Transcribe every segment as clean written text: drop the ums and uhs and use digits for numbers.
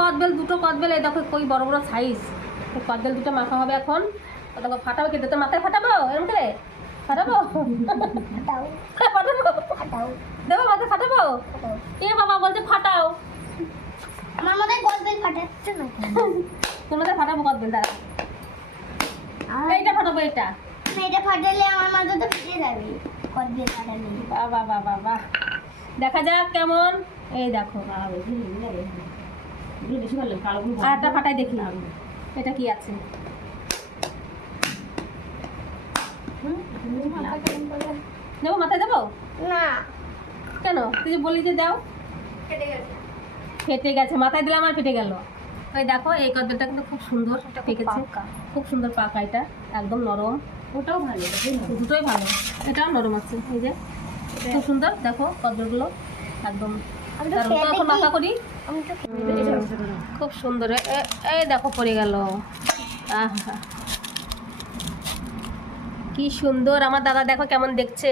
কদবেল, দুটো কদবেল, এই দেখো কই বড় বড় সাইজ। কদবেল দুটো মাখা হবে এখন। দেখো ফাটাবো, কিন্তু তোর মাথায় ফাটাবো এরকম করে ফাটাবো। ফাটাবো দেবো, মাথায় ফাটাবো। এ বাবা বলছে ফাটাও। আমার মাথায় কদবেল ফাটাচ্ছে না। তোর মাথায় ফাটাবো কদবেল, দাঁড়া। এইটা ফাটাবো, এটা এটা ফাটালে আমার মাথা তো ফেটে যাবে। কদবেল ফাটালে বাবা বাবা বাহ, দেখা যাক কেমন। এই দেখো আরেকটা ফাটাই দেখি এটা কি আছে। দেবো মাথায় দেবো না, কেন? তুই যে বলি যে দাও, ফেটে গেছে। মাথায় দিলাম আর ফেটে গেল। ওই দেখো এই কদবেলটা কিন্তু খুব সুন্দর পেকেছে, খুব সুন্দর পাকা, এটা একদম নরম। ওটাও ভালো, দুটোই ভালো। এটাও নরম আছে, এই যে খুব সুন্দর। দেখো কদবেলগুলো একদম এখন মাখা করি, খুব সুন্দর। এই দেখো পড়ে গেল। আহা কি সুন্দর। আমার দাদা দেখো কেমন দেখছে,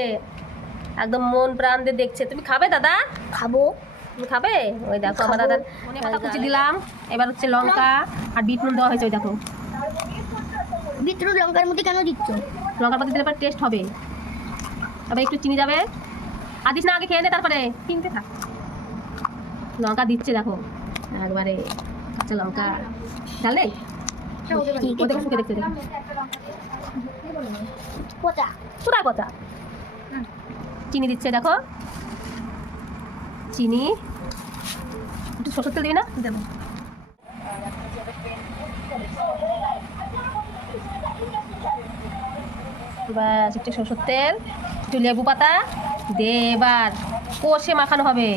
একদম মন প্রাণ দিয়ে দেখছে। তুমি খাবে দাদা? খাবো। তুমি খাবে? ওই দেখো আমার দাদার পাতা কুচি দিলাম। এবার হচ্ছে লঙ্কা আর বিট নুন দেওয়া হয়েছে। ওই দেখো বিটরুট লঙ্কার মধ্যে কেন দিচ্ছ? লঙ্কার পাতা দিলে পরে টেস্ট হবে। আবার একটু চিনি যাবে। আর দিস না, আগে খেয়ে নে, তারপরে কিনতে থাক। লঙ্কা দিচ্ছে দেখো একবারে, কাঁচা লঙ্কা ঢালে। দেখো শুকে দেখতে দেখো, পচা কোথায় পচা। চিনি দিচ্ছে দেখো, চিনি। একটু সরষের তেল দিবি না? দেবো। ব্যাস, একটু সরষের তেল, একটু লেবু পাতা দে। এবার কষে মাখানো হবে।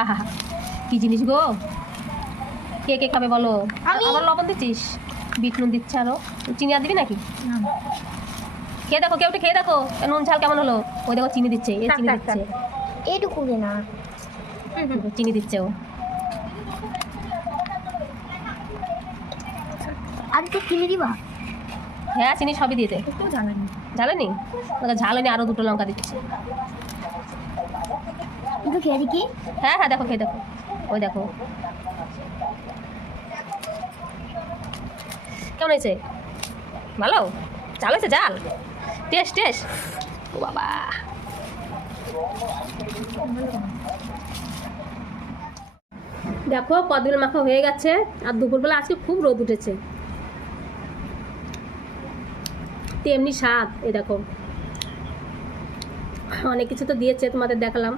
আহা কি জিনিস গো। কে কে খাবে বলো? আবার লবণ দিচ্ছিস, বিট নুন দিচ্ছে, আরো চিনি আর দিবি নাকি? খেয়ে দেখো, কেউ খেয়ে দেখো নুন ঝাল কেমন হলো। ওই দেখো চিনি দিচ্ছে, এ চিনি দিচ্ছে, এইটুকু না, চিনি দিচ্ছে ও। আর একটু চিনি দিবা? হ্যাঁ চিনি সবই দিয়ে দে। ঝালেনি? ঝালেনি, আরো দুটো লঙ্কা দিচ্ছে। একটু খেয়ে দেখি। হ্যাঁ হ্যাঁ দেখো, খেয়ে দেখো। ওই দেখো কেমন হয়েছে? ভালো ঝাল হয়েছে? ঝাল টেস্ট টেস্ট। ও বাবা, দেখো কদবেল মাখা হয়ে গেছে। আর দুপুরবেলা আজকে খুব রোদ উঠেছে, তেমনি স্বাদ। এই দেখো অনেক কিছু তো দিয়েছে, তোমাদের দেখালাম।